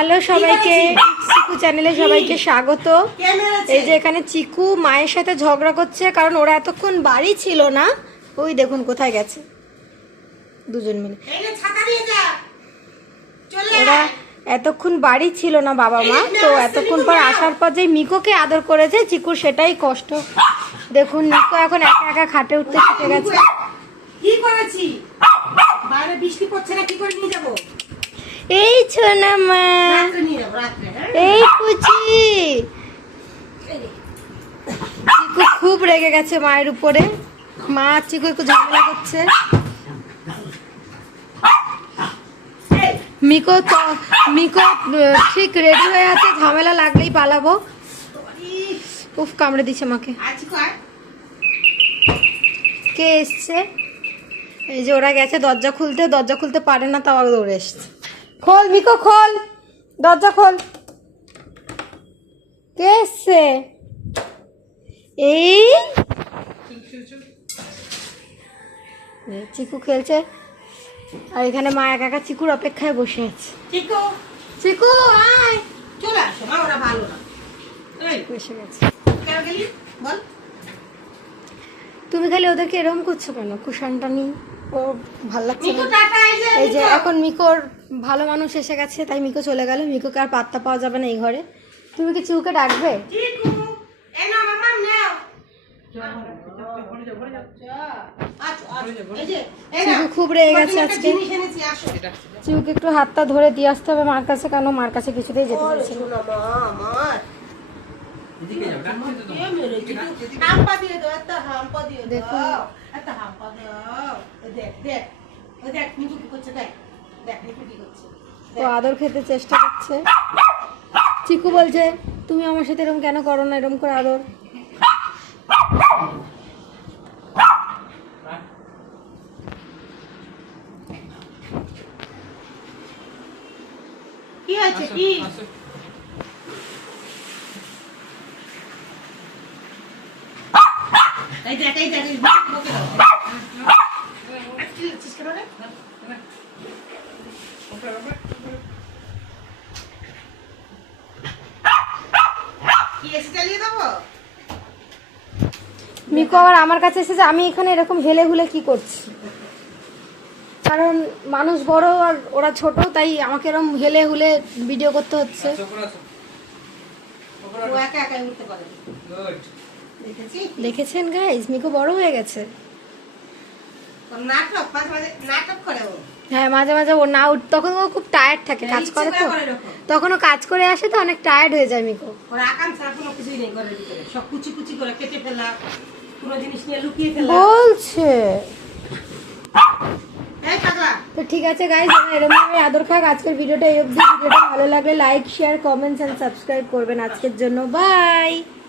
Hello সবাইকে চিকু চ্যানেলে সবাইকে স্বাগত। এই যে এখানে চিকু মায়ের সাথে ঝগড়া করছে কারণ ওরা এতক্ষণ বাড়ি ছিল না। ওই দেখুন কোথায় গেছে। দুজন মিলে। ওরা এতক্ষণ বাড়ি ছিল না বাবা মা তো এতক্ষণ পর আসার পর যে মিকোকে আদর করেছে চিকুর সেটাই কষ্ট। দেখুন মিকো এখন একা একা খাটে উঠতে শিখে গেছে। কি করেছি? বাইরে বৃষ্টি পড়ছে না কি করে নিয়ে যাব? এই ছোনা মা। এই কুচি চিকু খুব রেগে গেছে মায়ের উপরে। মা চিকু একটু ঝামেলা করছে। মিকো তো মিকো ঠিক রেডি হয়ে আছে ঝামেলা লাগলেই পালাবো। উফ কামড়ে দিছে মাকে। কে এসছে? এই যে ওরা গেছে দরজা খুলতে দরজা খুলতে পারে না তাও দৌড়ে এসছে। খোল মিকো খোল। দরজা খোল। কে এসছে? এই? চিকু খেলছে। আর এখানে মা একা একা চিকুর অপেক্ষায় বসে আছে। চিকু! চিকু আয়। চলে আসো মা ওরা ভালো না। গেছে। বল। তুমি খালি ওদেরকে এরকম করছ কেন? কুশানটা নি ও ভালো লাগছে এই যে। এখন মিকোর ভালো মানুষ এসে গেছে তাই মিকো চলে গেল মিকোকে আর পাত্তা পাওয়া যাবে না এই ঘরে তুমি কি চিউকে ডাকবে খুব রেগে গেছে আজকে। জিনিস এনেছি, আসো। চিউকে একটু হাতটা ধরে দিয়ে আসতে হবে মার কাছে কেন মার কাছে কিছুতেই যেতে পারছে দেখ, দেখ। দেখ, কি করছে, দেখ। ও আদর খেতে চেষ্টা করছে। চিকু বলছে তুমি আমার সাথে এরকম কেন করো না? এরকম করে আদর। কি হয়েছে, কি? এই দেখ, এই দেখ, এই দেখ, বকে দাও। কি লিখছিস কেন রে? কি এসি চালিয়ে দেবো? মিকো আবার আমার কাছে এসেছে আমি এখানে এরকম হেলে হুলে কি করছি কারণ মানুষ বড় আর ওরা ছোট তাই আমাকে এরকম হেলে হুলে ভিডিও করতে হচ্ছে. দেখেছিস? দেখেছেন গাইজ মিকো বড় হয়ে গেছে নাটক মাঝে মাঝে নাটক করে ও। হ্যাঁ মাঝে মাঝে ও না উঠ তখন ও খুব টায়ার্ড থাকে কাজ করে তো। তখন ও কাজ করে আসে তো অনেক টায়ার্ড হয়ে যায় মিকো ওর আকাঙ্ক্ষা কোনো কিছুই নেই ঘরের ভিতরে। সব কুচি কুচি করে কেটে ফেলা কোনো জিনিস নিয়ে লুকিয়ে ফেলা। বলছে। তো ঠিক আছে গাইজ এরকম ভাবে আদর খাক। আজকের ভিডিওটা এই অবধি। ভিডিওটা ভালো লাগলে like share comments and subscribe করবেন আজকের জন্য। বাই